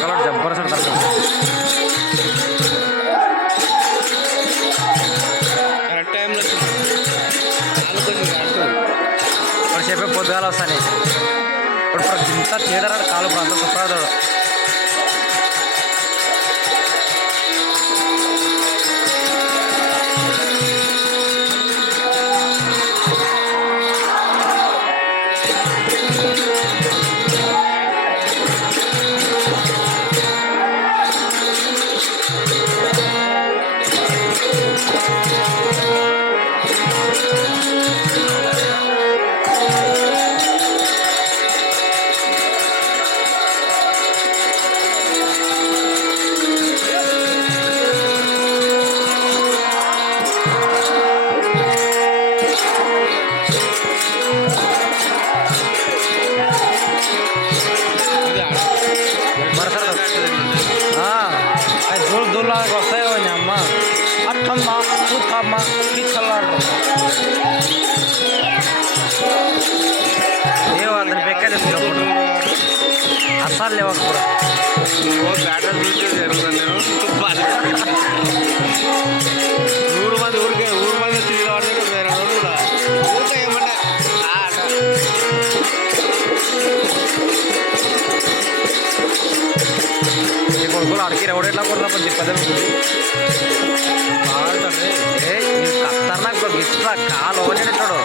colour जबरदस्त correct టైంలో ఇప్పుడు చెప్పే పొద్దుగాల వస్తాను ఇప్పుడు ఇంత తీయడరాడు కాలు ఇప్పుడు అంత సుప్రాడు దూలానికి వస్తాయో అమ్మ అట్టమ్మ కూతమ్మ కిచ్చలాడు లేవు అతను బెక్కలు అస్సలు లేవు కూడా బ్యాటర్ చూసే జరుగుతుంది నేను 100 మంది ఊరికే ఊరు మంది తిరిగి వాడితే వేరే రోజు కూడా ఊరికే ఏమంటే ఈ కొడుకులు అడిగి ఎవడు ఎట్లా కొడుతున్నా పది బాగుంటుంది ఖతర్నాక్ గిట్లా కాలు ఓనేటాడు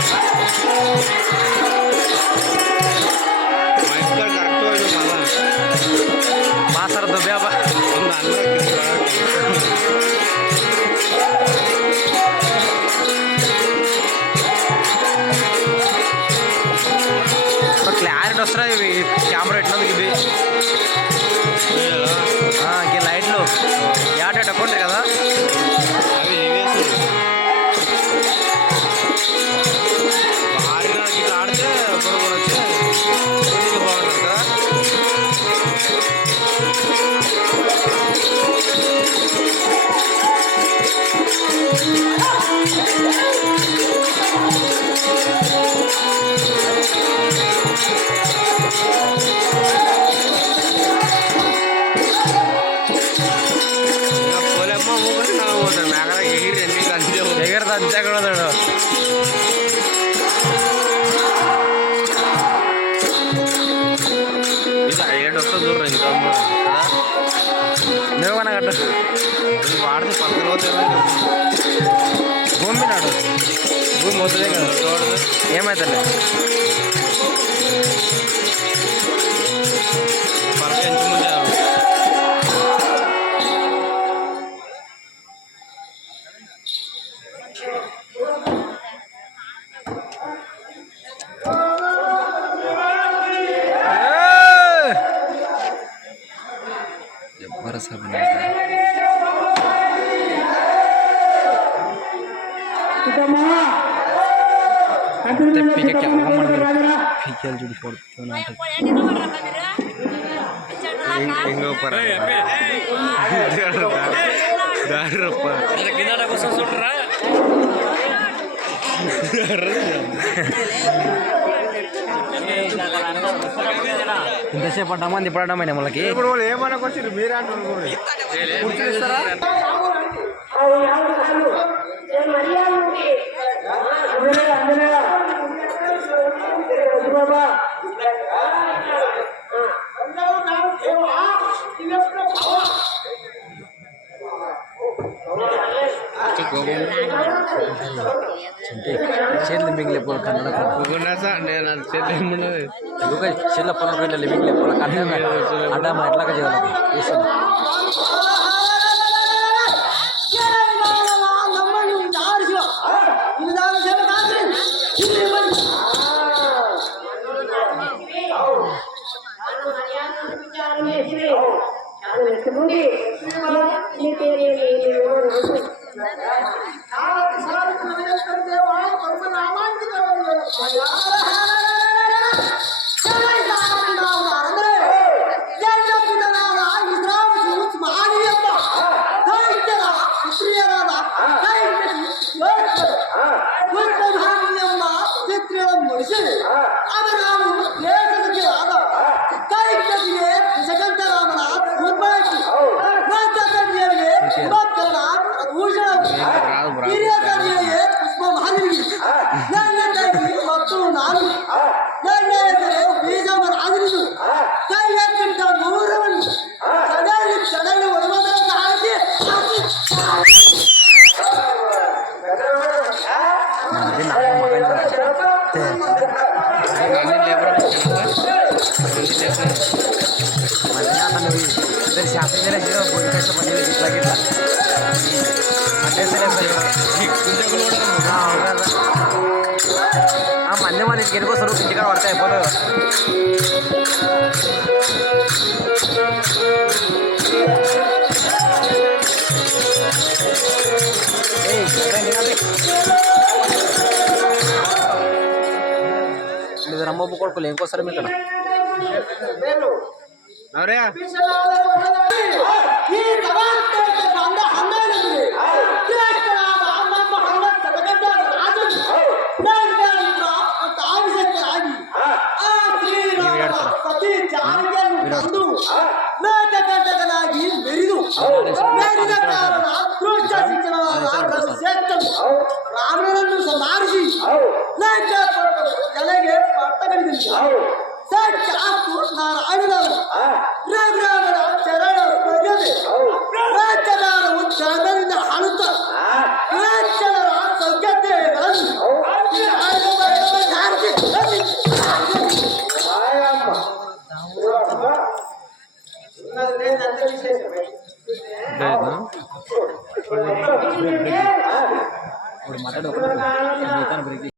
కరెక్ట్ మళ్ళా మాసర దుబ్బా క్లారిటీ వస్తున్నాయి ఇవి కెమెరా ఎట్లందుకు ఇవి లైట్లు యాడేట కొంటారు కదా అవి భారీగా ఇట్లా ఆడితే బరోబర్ వచ్చి బాగుంటుంది కదా ఎగరదు అంతే కూడా ఇది 7 వస్తుంది దూరం ఇంకా మేమన్నా కట్ట వాడితే పక్కన పోతే భూమి నాడు భూమి పోతుందే కదా ఏమవుతుంది పక్క ఎంత ముందే भरोसा बनाता है पीके क्या हुआ मर्द पीके जुड़ी पड़ते ना इंगो पर दारप्ಪ ಕಿನಾಡ ಕೋಸ ಸುಡ್ರ ఇంతసేపు పడ్డామని ఇప్పుడమ్మా మనకి ఇప్పుడు ఏమన్నా వచ్చి మీరు అంటున్నారు చేతులు మిగిలిపోవాలి కన్నడ చేతుల పొలం వెళ్ళి మిగిలిపోవాలి కన్నడ అడ్డమ్మ ఎట్లాగా చేయాలి अब राम जर शास्त्री बोलण्याचं म्हणजे घेतला घेतला मान्य माने गेलो सर्व तुमच्याकडे वाटतंय बरोबर రమ్మ కొడుకులు ఇంకోసారి ఇక్కడ ಅವರೇ ರಾಮನನ್ನು ಸಂಹಾರಿಸಿ ತಲೆಗೆ ಪಟ್ಟಗಳಿಂದ ಸಾಕ್ಷಾತ್ತು ನಾರಾಯಣನವರು ರಘುರಾಮನ ಚರಣ ಭಜನೆ ರಾಜ್ಯದಾನವು ಚರಣದಿಂದ ಹಾಳುತ್ತ ರಾಜ್ಯದ ಸೌಖ್ಯತೆಗಳನ್ನು ಮಾತಾಡೋ